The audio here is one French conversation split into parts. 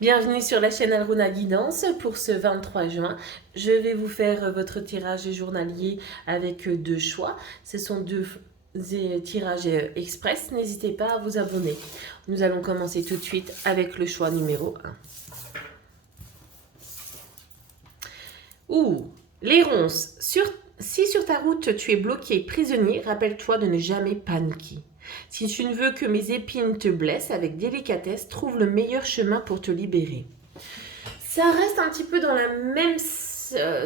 Bienvenue sur la chaîne Alruna Guidance pour ce 23 juin. Je vais vous faire votre tirage journalier avec deux choix. Ce sont deux tirages express. N'hésitez pas à vous abonner. Nous allons commencer tout de suite avec le choix numéro 1. Ouh, les ronces. Si sur ta route tu es bloqué prisonnier, rappelle-toi de ne jamais paniquer. Si tu ne veux que mes épines te blessent, avec délicatesse, trouve le meilleur chemin pour te libérer. Ça reste un petit peu dans la même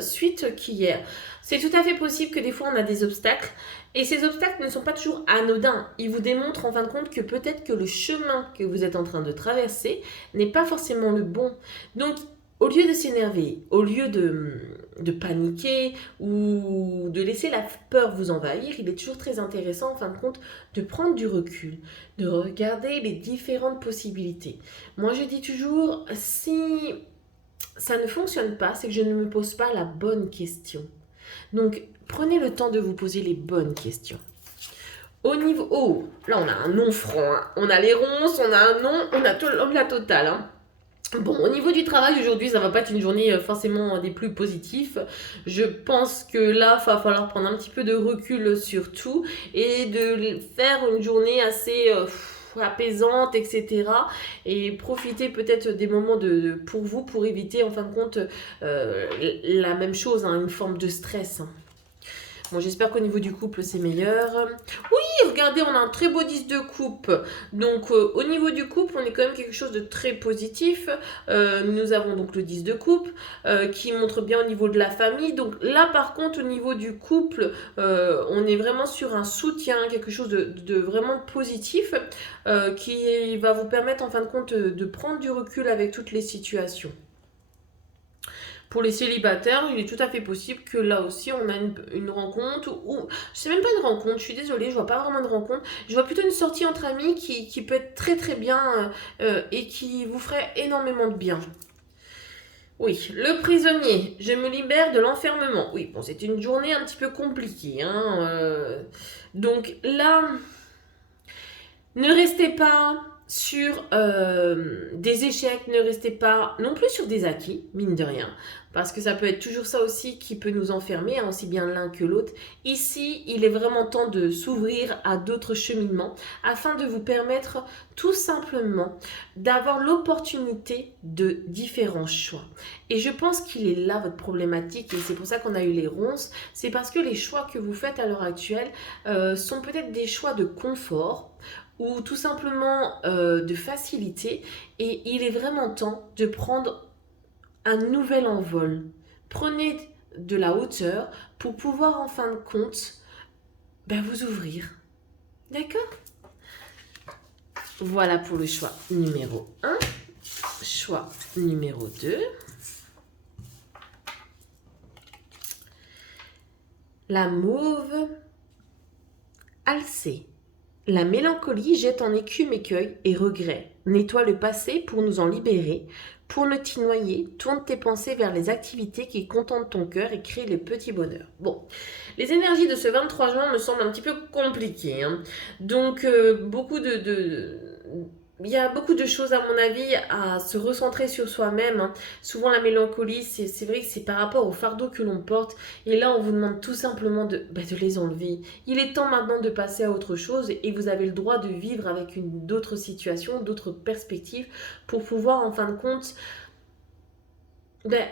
suite qu'hier. C'est tout à fait possible que des fois on a des obstacles et ces obstacles ne sont pas toujours anodins. Ils vous démontrent en fin de compte que peut-être que le chemin que vous êtes en train de traverser n'est pas forcément le bon. Donc au lieu de s'énerver, au lieu de paniquer ou de laisser la peur vous envahir, il est toujours très intéressant en fin de compte de prendre du recul, de regarder les différentes possibilités. Moi je dis toujours, si ça ne fonctionne pas, c'est que je ne me pose pas la bonne question. Donc prenez le temps de vous poser les bonnes questions. Au niveau... Oh, là on a un nom franc, hein. On a les ronces, on a un nom, on a tout la totale. Hein. Bon, au niveau du travail, aujourd'hui, ça va pas être une journée forcément des plus positifs. Je pense que là, il va falloir prendre un petit peu de recul sur tout et de faire une journée assez apaisante, etc. Et profiter peut-être des moments pour vous, pour éviter en fin de compte la même chose, hein, une forme de stress. Bon, j'espère qu'au niveau du couple, c'est meilleur. Oui, regardez, on a un très beau 10 de coupe. Donc, au niveau du couple, on est quand même quelque chose de très positif. Nous avons donc le 10 de coupe qui montre bien au niveau de la famille. Donc là, par contre, au niveau du couple, on est vraiment sur un soutien, quelque chose de vraiment positif qui va vous permettre, en fin de compte, de prendre du recul avec toutes les situations. Pour les célibataires, il est tout à fait possible que là aussi on a une rencontre ou je sais même pas une rencontre, je suis désolée, je vois pas vraiment de rencontre, je vois plutôt une sortie entre amis qui peut être très très bien et qui vous ferait énormément de bien. Oui, le prisonnier, je me libère de l'enfermement. Oui, bon, c'est une journée un petit peu compliquée. Hein, donc là, ne restez pas sur des échecs, ne restez pas non plus sur des acquis, mine de rien, parce que ça peut être toujours ça aussi qui peut nous enfermer, hein, aussi bien l'un que l'autre. Ici, il est vraiment temps de s'ouvrir à d'autres cheminements afin de vous permettre tout simplement d'avoir l'opportunité de différents choix. Et je pense qu'il est là votre problématique et c'est pour ça qu'on a eu les ronces, c'est parce que les choix que vous faites à l'heure actuelle sont peut-être des choix de confort ou tout simplement de facilité et il est vraiment temps de prendre un nouvel envol. Prenez de la hauteur pour pouvoir en fin de compte vous ouvrir. D'accord? Voilà pour le choix numéro 1. Choix numéro 2. La mauve alcée. La mélancolie jette en écume écueil et regret. Nettoie le passé pour nous en libérer. Pour ne t'y noyer, tourne tes pensées vers les activités qui contentent ton cœur et créent les petits bonheurs. Bon, les énergies de ce 23 juin me semblent un petit peu compliquées. Hein. Donc, il y a beaucoup de choses, à mon avis, à se recentrer sur soi-même. Hein. Souvent, la mélancolie, c'est vrai que c'est par rapport au fardeau que l'on porte. Et là, on vous demande tout simplement de les enlever. Il est temps maintenant de passer à autre chose et vous avez le droit de vivre avec d'autres situations, d'autres perspectives pour pouvoir, en fin de compte, ben,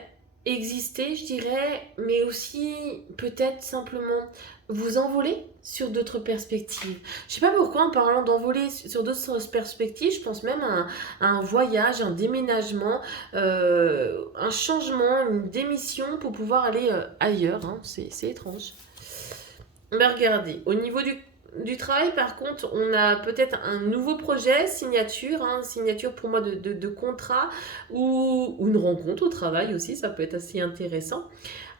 exister, je dirais, mais aussi peut-être simplement vous envoler sur d'autres perspectives. Je sais pas pourquoi, en parlant d'envoler sur d'autres perspectives, je pense même à un voyage, un déménagement, un changement, une démission pour pouvoir aller ailleurs. Hein. C'est étrange. Mais regardez, au niveau du travail, par contre, on a peut-être un nouveau projet, signature, hein, signature pour moi de contrat ou une rencontre au travail aussi, ça peut être assez intéressant.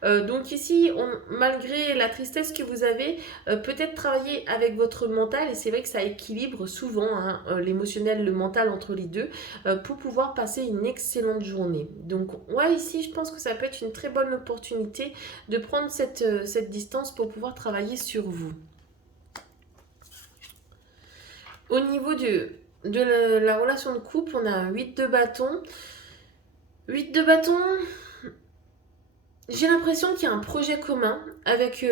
Donc ici, malgré la tristesse que vous avez, peut-être travailler avec votre mental, et c'est vrai que ça équilibre souvent hein, l'émotionnel, le mental entre les deux, pour pouvoir passer une excellente journée. Donc ouais, ici, je pense que ça peut être une très bonne opportunité de prendre cette distance pour pouvoir travailler sur vous. Au niveau de la relation de couple, on a un 8 de bâton. 8 de bâton, j'ai l'impression qu'il y a un projet commun avec...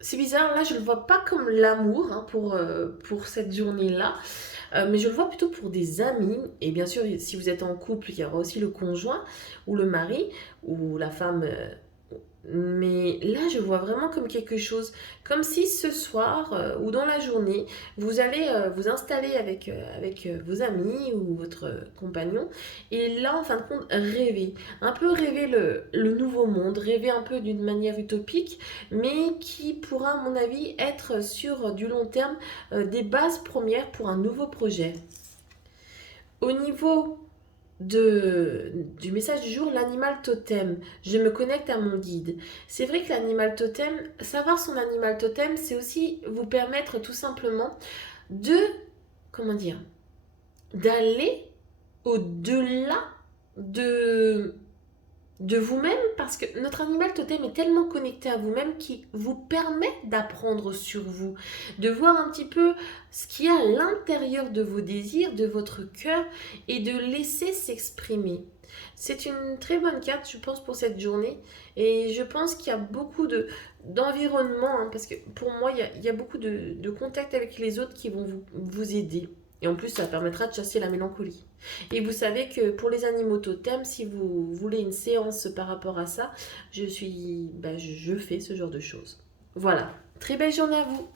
c'est bizarre, là je le vois pas comme l'amour hein, pour cette journée-là, mais je le vois plutôt pour des amis. Et bien sûr, si vous êtes en couple, il y aura aussi le conjoint ou le mari ou la femme. Mais là, je vois vraiment comme quelque chose, comme si ce soir ou dans la journée, vous allez vous installer avec vos amis ou votre compagnon, et là, en fin de compte, rêver, un peu rêver le nouveau monde, rêver un peu d'une manière utopique, mais qui pourra, à mon avis, être sur du long terme des bases premières pour un nouveau projet. Au niveau du message du jour, l'animal totem. Je me connecte à mon guide. C'est vrai que l'animal totem, savoir son animal totem, c'est aussi vous permettre tout simplement de, comment dire, d'aller au-delà de vous-même, parce que notre animal totem est tellement connecté à vous-même qu'il vous permet d'apprendre sur vous, de voir un petit peu ce qu'il y a à l'intérieur de vos désirs, de votre cœur, et de laisser s'exprimer. C'est une très bonne carte, je pense, pour cette journée. Et je pense qu'il y a beaucoup d'environnement, hein, parce que pour moi, il y a beaucoup de contacts avec les autres qui vont vous aider. Et en plus, ça permettra de chasser la mélancolie. Et vous savez que pour les animaux totems, si vous voulez une séance par rapport à ça, je fais ce genre de choses. Voilà. Très belle journée à vous.